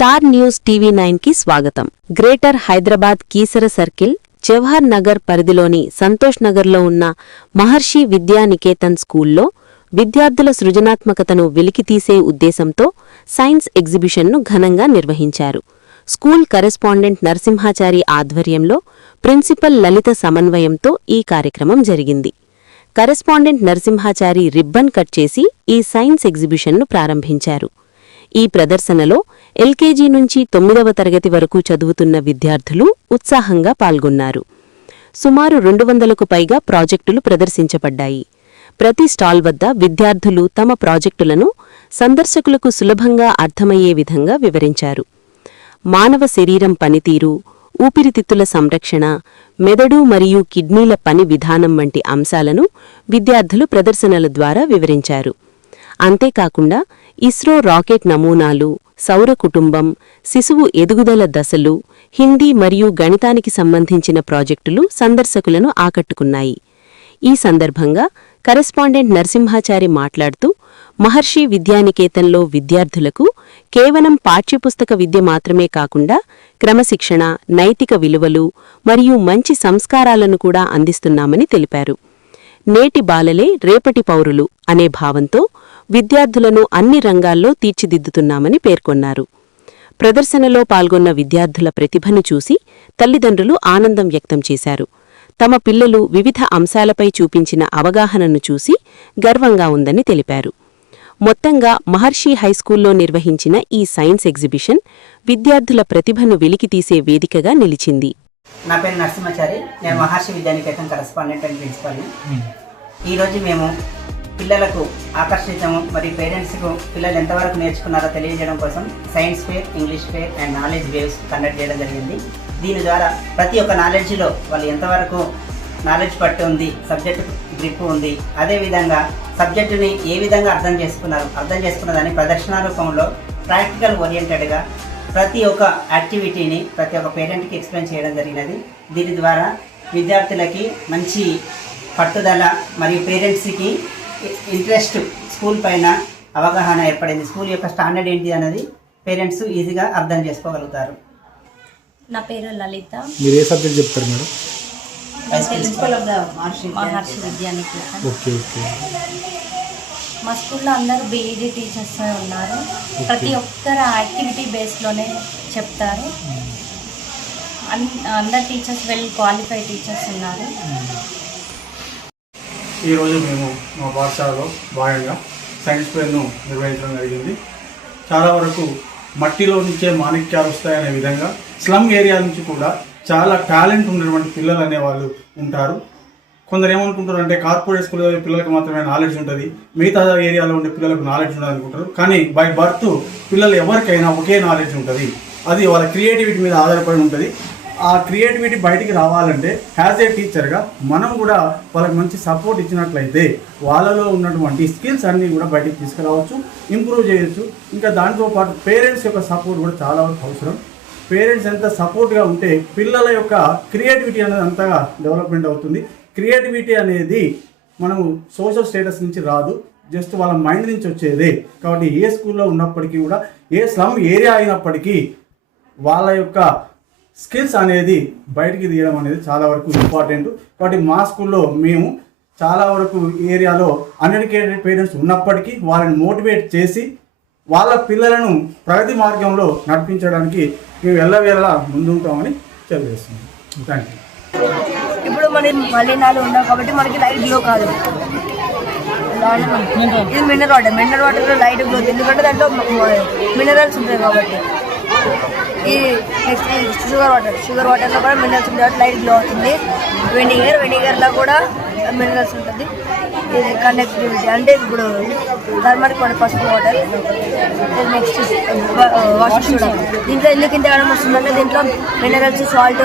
Star news TV9 కి స్వాగతం. Greater Hyderabad Keesara circle Jawahar Nagar పరిధిలోని సంతోష్ నగర్లో ఉన్న మహర్షి విద్యానికేతన్ స్కూల్లో విద్యార్థుల సృజనాత్మకతను వెలికితీసే ఉద్దేశంతో సైన్స్ ఎగ్జిబిషన్ను ఘనంగా నిర్వహించారు. స్కూల్ కరెస్పాండెంట్ నరసింహాచారి ఆధ్వర్యంలో ప్రిన్సిపల్ లలిత సమన్వయంతో ఈ కార్యక్రమం జరిగింది. కరెస్పాండెంట్ నరసింహాచారి రిబ్బన్ కట్ చేసి ఈ సైన్స్ ఎగ్జిబిషన్ను ప్రారంభించారు. ఈ ప్రదర్శనలో ఎల్కేజీ నుంచి 9వ తరగతి వరకు చదువుతున్న విద్యార్థులు ఉత్సాహంగా పాల్గొన్నారు. సుమారు 200కు పైగా ప్రాజెక్టులు ప్రదర్శించబడ్డాయి. ప్రతి స్టాల్ వద్ద విద్యార్థులు తమ ప్రాజెక్టులను సందర్శకులకు సులభంగా అర్థమయ్యే విధంగా వివరించారు. మానవ శరీరం పనితీరు, ఊపిరితిత్తుల సంరక్షణ, మెదడు మరియు కిడ్నీల పని విధానం వంటి అంశాలను విద్యార్థులు ప్రదర్శనల ద్వారా వివరించారు. అంతేకాకుండా ఇస్రో రాకెట్ నమూనాలు, సౌర కుటుంబం, శిశువు ఎదుగుదల దశలు, హిందీ మరియు గణితానికి సంబంధించిన ప్రాజెక్టులు సందర్శకులను ఆకట్టుకున్నాయి. ఈ సందర్భంగా కరెస్పాండెంట్ నరసింహాచారి మాట్లాడుతూ మహర్షి విద్యానికేతన్లో విద్యార్థులకు కేవలం పాఠ్యపుస్తక విద్య మాత్రమే కాకుండా క్రమశిక్షణ, నైతిక విలువలు మరియు మంచి సంస్కారాలను కూడా అందిస్తున్నామని తెలిపారు. నేటి బాలలే రేపటి పౌరులు అనే భావంతో విద్యార్థులను అన్ని రంగాల్లో తీర్చిదిద్దుతున్నామని పేర్కొన్నారు. ప్రదర్శనలో పాల్గొన్న విద్యార్థుల ప్రతిభను చూసి తల్లిదండ్రులు ఆనందం వ్యక్తం చేశారు. తమ పిల్లలు వివిధ అంశాలపై చూపించిన అవగాహనను చూసి గర్వంగా ఉందని తెలిపారు. మొత్తంగా మహర్షి హైస్కూల్లో నిర్వహించిన ఈ సైన్స్ ఎగ్జిబిషన్ విద్యార్థుల ప్రతిభను వెలికితీసే వేదికగా నిలిచింది. నా పేరు నరసింహాచారి. నేను మహర్షి విద్యానికేతన్ కరెస్పాండెంట్ అండ్ ప్రిన్సిపల్ని. ఈరోజు మేము పిల్లలకు ఆకర్షించము మరియు పేరెంట్స్కు పిల్లలు ఎంతవరకు నేర్చుకున్నారో తెలియజేయడం కోసం science fair, English fair and knowledge waves conduct చేయడం జరిగింది. దీని ద్వారా ప్రతి ఒక్క నాలెడ్జ్లో వాళ్ళు ఎంతవరకు నాలెడ్జ్ పట్టు ఉంది, సబ్జెక్టు గ్రిప్ ఉంది, అదేవిధంగా సబ్జెక్టుని ఏ విధంగా అర్థం చేసుకున్నదాన్ని ప్రదర్శన రూపంలో ప్రాక్టికల్ ఓరియంటెడ్గా ప్రతి ఒక్క యాక్టివిటీని ప్రతి ఒక్క పేరెంట్కి ఎక్స్ప్లెయిన్ చేయడం జరిగినది. దీని ద్వారా విద్యార్థులకి మంచి పట్టుదల మరియు పేరెంట్స్కి ఇంట్రెస్ట్, స్కూల్ పైన అవగాహన ఏర్పడింది. స్కూల్ యొక్క స్టాండర్డ్ ఏంటి అనేది పేరెంట్స్ ఈజీగా అర్థం చేసుకోగలుగుతారు. నా పేరు లలిత. మీరు ఏ సబ్జెక్ట్ చెప్తారు madam? Principal of the Maharshi Vidyaniketan. Okay okay. మా స్కూల్లో అందరూ బీఈడీ టీచర్స్ ఉన్నారు. ప్రతి ఒక్కరు యాక్టివిటీ బేస్లోనే చెప్తారు. అందరు టీచర్స్ వెల్ క్వాలిఫైడ్ టీచర్స్ ఉన్నారు. ఈరోజు మేము మా పాఠశాలలో భాగంగా సైన్స్ ఫేర్ను నిర్వహించడం జరిగింది. చాలా వరకు మట్టిలో నుంచే మాణిక్యాలు వస్తాయనే విధంగా స్లమ్ ఏరియా నుంచి కూడా చాలా టాలెంట్ ఉన్నటువంటి పిల్లలు అనేవాళ్ళు ఉంటారు. కొందరు ఏమనుకుంటారు అంటే కార్పొరేట్ స్కూల్ పిల్లలకు మాత్రమే నాలెడ్జ్ ఉంటుంది, మిగతా ఏరియాలో ఉండే పిల్లలకు నాలెడ్జ్ ఉండదు అనుకుంటారు. కానీ బై బర్త్ పిల్లలు ఎవరికైనా ఒకే నాలెడ్జ్ ఉంటుంది. అది వాళ్ళ క్రియేటివిటీ మీద ఆధారపడి ఉంటుంది. ఆ క్రియేటివిటీ బయటికి రావాలంటే యాజ్ ఏ టీచర్గా మనం కూడా వాళ్ళకి మంచి సపోర్ట్ ఇచ్చినట్లయితే వాళ్ళలో ఉన్నటువంటి స్కిల్స్ అన్నీ కూడా బయటికి తీసుకురావచ్చు, ఇంప్రూవ్ చేయొచ్చు. ఇంకా దాంతోపాటు పేరెంట్స్ యొక్క సపోర్ట్ కూడా చాలా వరకు అవసరం. పేరెంట్స్ ఎంత సపోర్ట్గా ఉంటే పిల్లల యొక్క క్రియేటివిటీ అనేది అంతగా డెవలప్మెంట్ అవుతుంది. క్రియేటివిటీ అనేది మనము సోషల్ స్టేటస్ నుంచి రాదు, జస్ట్ వాళ్ళ మైండ్ నుంచి వచ్చేదే. కాబట్టి ఏ స్కూల్లో ఉన్నప్పటికీ కూడా, ఏ స్లమ్ ఏరియా అయినప్పటికీ వాళ్ళ యొక్క స్కిల్స్ అనేది బయటికి తీయడం అనేది చాలా వరకు ఇంపార్టెంట్. కాబట్టి మా స్కూల్లో మేము చాలా వరకు ఏరియాలో అన్ఎడ్యుకేటెడ్ పేరెంట్స్ ఉన్నప్పటికీ వాళ్ళని మోటివేట్ చేసి వాళ్ళ పిల్లలను ప్రగతి మార్గంలో నడిపించడానికి మేము ఎల్లవేళలా ముందుంటామని తెలియజేస్తున్నాం. Thank you. ఇప్పుడు మన మలినాలు ఉండవు కాబట్టి మనకి లైట్ గ్లో కాదు. ఇది మినరల్ వాటర్లో లైట్ గ్లో, ఎందుకంటే దాంట్లో మినరల్స్ ఉంటాయి కాబట్టి. ఈ షుగర్ వాటర్లో కూడా మినరల్స్ ఉంటాయి కాబట్టి లైట్ గ్లో అవుతుంది. వెనిగర్లో కూడా మినరల్స్ ఉంటుంది. ఇది కండక్టివిటీ అంటే ఇప్పుడు టర్మరిక్ వాటర్, పసుపు వాటర్, నెక్స్ట్ వాషింగ్ సోడా. దీంట్లో ఎందుకు ఇంతగానం వస్తుందంటే దీంట్లో మినరల్స్, సాల్ట్,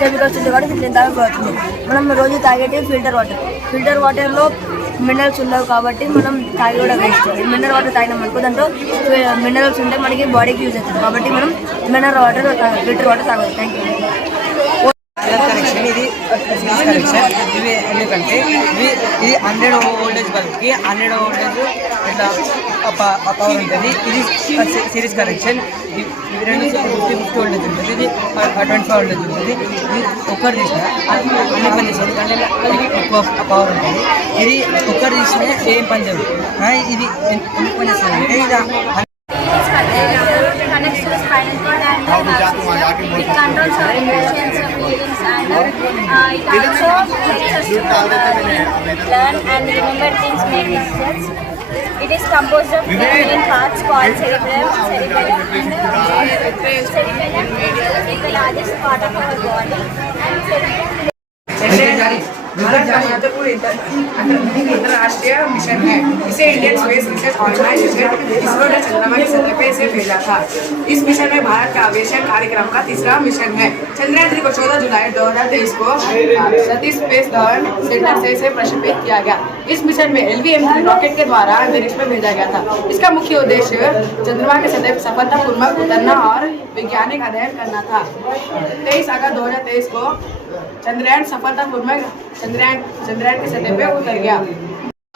కెమికల్స్ ఉంటుంది కాబట్టి దీంట్లో ఇంతగా అవుతుంది. మనం రోజు తాగేటి ఫిల్టర్ వాటర్లో మినరల్స్ ఉండవు కాబట్టి మనం తాగి కూడా వేస్ట్. మినరల్ వాటర్ తాగినాం అనుకో దాంట్లో మినరల్స్ ఉంటే మనకి బాడీకి యూజ్ అవుతుంది. కాబట్టి మనం మినరల్ వాటర్, ఫిల్టర్ వాటర్ తాగాలి. Thank you. కలర్ కరెక్షన్, ఇది సిరీస్ కరెక్షన్. ఇవి ఎందుకంటే ఇది 100 వోల్టేజ్ బల్బ్కి 100 వోల్టేజ్ ఇట్లా పవర్ ఉంటుంది. ఇది సిరీస్ కరెక్షన్. ఇవి రెండు 50 వోల్టేజ్ ఉంటుంది. ఇది 25 వోల్టేజ్ ఉంటుంది. ఇది ఒక్కరు తీసిన అన్ని పని చేసేది అంటే ఎక్కువ పవర్ ఉంటుంది. ఇది ఒక్కరు తీసిన ఏం పని చేయదు. ఇది ఎందుకు పని చేస్తుంది అంటే ఇది connects to the spinal cord and the nervous system. It controls our emotions, feelings, and it also helps us to learn and remember things, make decisions. It is composed of three main parts called cerebellum. Cerebellum is the largest part of our body, and cerebellum Bharat का महत्वपूर्ण अंतर्राष्ट्रीय mission है. इसे Indian space research organisation ISRO ने चंद्रमा की सतह पे इसे भेजा था. इस मिशन में भारत का अवेशन कार्यक्रम का तीसरा मिशन है. चंद्रयान-3 को 14 जुलाई 2023 को सतीश स्पेस धवन सेंटर से इसे प्रक्षेपित किया गया. इस मिशन में LVM-3 रॉकेट के द्वारा अंतरिक्ष में भेजा गया था. इसका मुख्य उद्देश्य चंद्रमा की सतह सफलतापूर्वक उतरना और वैज्ञानिक अध्ययन करना था. 23 अगस्त 2023 को चंद्रयान सफलतापूर्वक चंद्रयान की सतह पे उतर गया.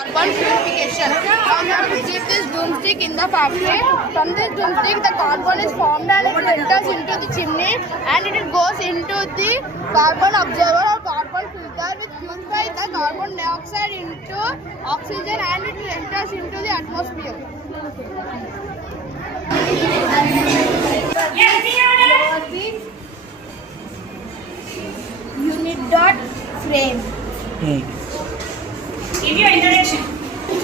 Carbon purification. Now we have to keep this broomstick in the factory. From this broomstick, the carbon is formed and it enters into the chimney and it goes into the carbon absorber or carbon filter, which purifies the carbon dioxide into oxygen and it enters into the atmosphere. Unit dot frame. Give your introduction.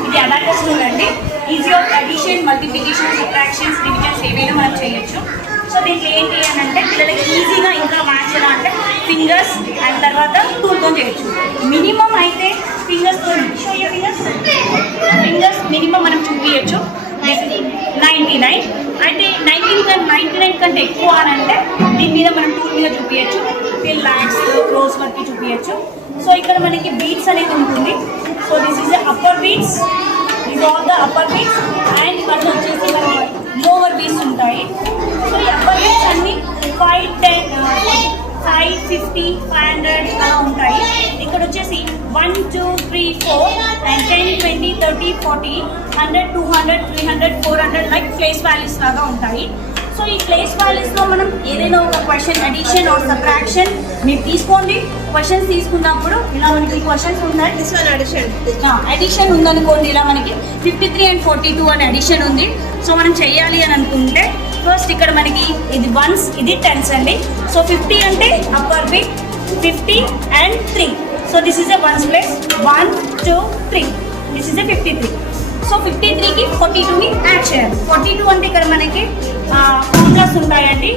ఇది abacus rule అండి. Easy of addition, multiplication, subtractions, divisions ఏవైనా మనం చేయొచ్చు. So దీంట్లో ఏంటి అని అంటే పిల్లలకి ఈజీగా ఇంకా మ్యాథ్స్ ఎలా అంటే ఫింగర్స్ అండ్ తర్వాత టూల్తో చేయొచ్చు. మినిమం అయితే ఫింగర్స్తో ఫింగర్స్ మినిమం మనం చూపించచ్చు 99. అయితే 99 కంటే ఎక్కువ అని అంటే దీని మీద మనం టూల్ మీద చూపించచ్చు. టిల్ ల్యాండ్స్ క్లోజ్ వరకు చూపించచ్చు. సో ఇక్కడ మనకి బీట్స్ అనేది ఉంటుంది. So this is upper beats, this all the upper beats and ఇవన్నీ వచ్చేసి మనకి లోవర్ బీట్స్ ఉంటాయి. సో ఈ అప్పర్ బీట్స్ అన్ని 5, 10, 5, 50, 500 అలా ఉంటాయి. ఇక్కడ వచ్చేసి 1, 2, 3, 4 అండ్ 10, 20, 30, 40, 100, 200, 300, 400 లైక్ ప్లేస్ వాల్యూస్ లాగా ఉంటాయి. సో ఈ ప్లేస్ వాల్యూస్లో మనం ఏదైనా ఒక క్వశ్చన్ అడిషన్ ఆర్ సబ్ట్రాక్షన్ మీరు తీసుకోండి. క్వశ్చన్స్ తీసుకున్నప్పుడు ఇలా మనకి క్వశ్చన్స్ ఉన్నాయి. అడిషన్ ఉందనుకోండి, ఇలా మనకి 53 and 42 అనే అడిషన్ ఉంది. సో మనం చెయ్యాలి అని అనుకుంటే ఫస్ట్ ఇక్కడ మనకి ఇది వన్స్, ఇది టెన్స్ అండి. సో 50 అంటే upper beat, 50 and 3. So this is a ones place 1, 2, 3. This is a 53. So 53కి 42ని యాడ్ చేయాలి. 42 అంటే ఇక్కడ మనకి ఫార్ములాస్ ఉంటాయండి.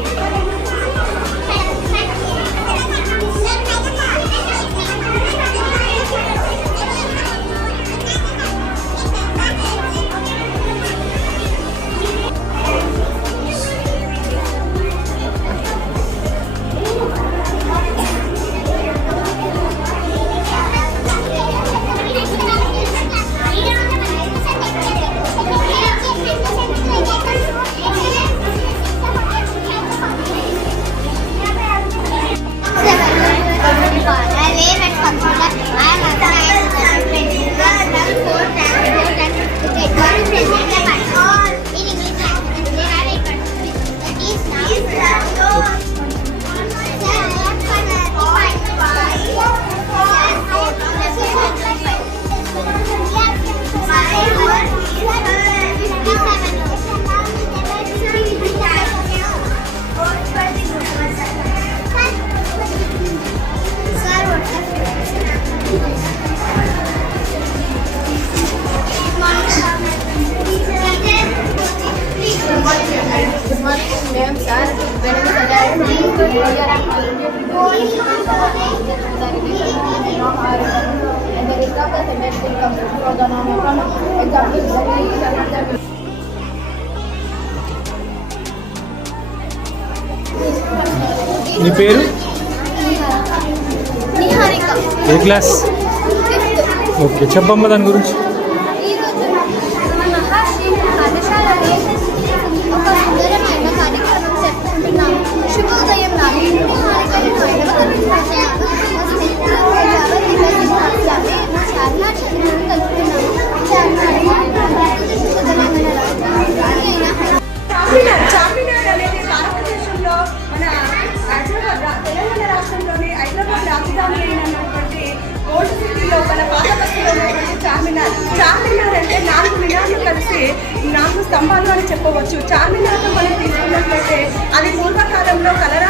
నీ పేరు? ఏ క్లాస్? ఓకే, చెప్పమ్మ దాని గురించి. శుభోదయం స్తంభాలు అని చెప్పవచ్చు. చార్మినార్ను మనం తీసుకున్నట్లయితే అది పూర్వకాలంలో కలరా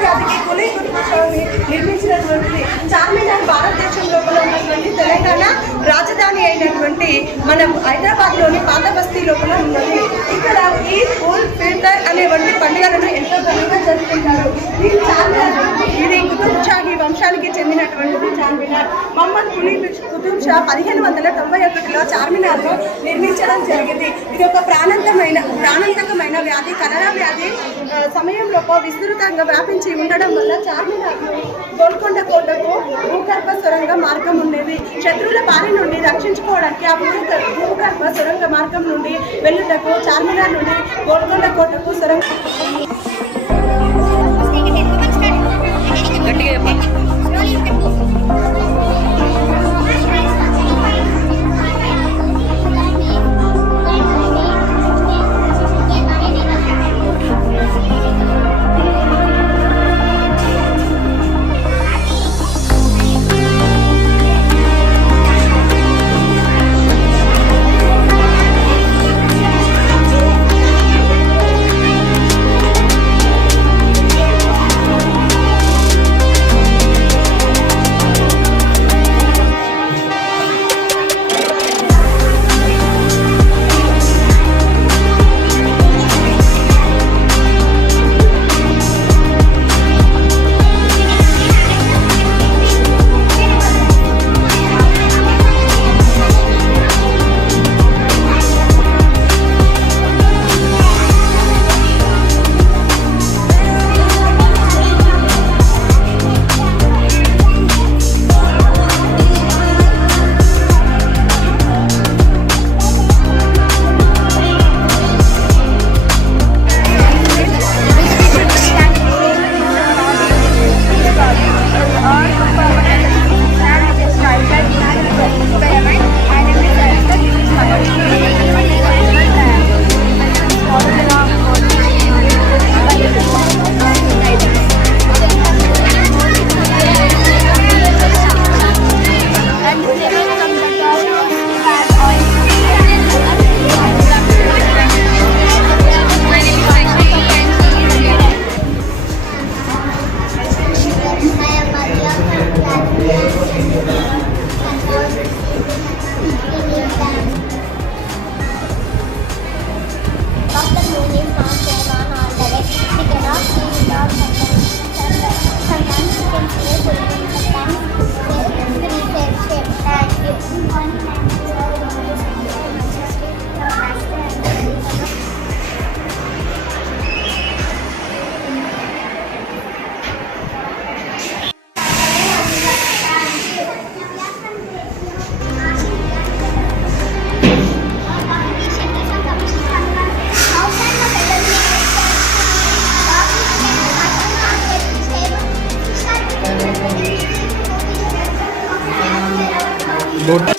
వ్యాధికి కులీ కుతుబ్ నిర్మించినటువంటిది. చార్మినార్ భారతదేశంలో ఉన్నటువంటి తెలంగాణ రాజధాని అయినటువంటి మన హైదరాబాద్లోని పాత బస్తీ లోపల ఉన్నది. ఇక్కడ ఈ ఉల్ ఫితర్ అనేటువంటి పండుగలను ఎంతో ఘనంగా జరుపుకుంటారు. ఈ చార్మినార్ ఇది కుతుబ్ షాహీ వంశానికి చెందినటువంటిది. చార్మినార్ మహమ్మద్ కులీ కుతుబ్ షా 1591లో చార్మినార్ను నిర్మించడం జరిగింది. ఇది ఒక ప్రాణాంతకమైన వ్యాధి, కలరా వ్యాధి సమయంలో విస్తృతంగా వ్యాపించి ఉండడం వల్ల చార్మినార్ను గోల్కొండ కోటకు భూగర్భ సొరంగ మార్గం ఉండేది. శత్రువుల బారి నుండి రక్షించుకోవడానికి ఆ భూగర్భ సొరంగ మార్గం నుండి వెళ్ళుటకు చార్మినార్ నుండి గోల్కొండ కోటకు సొరంగ बोट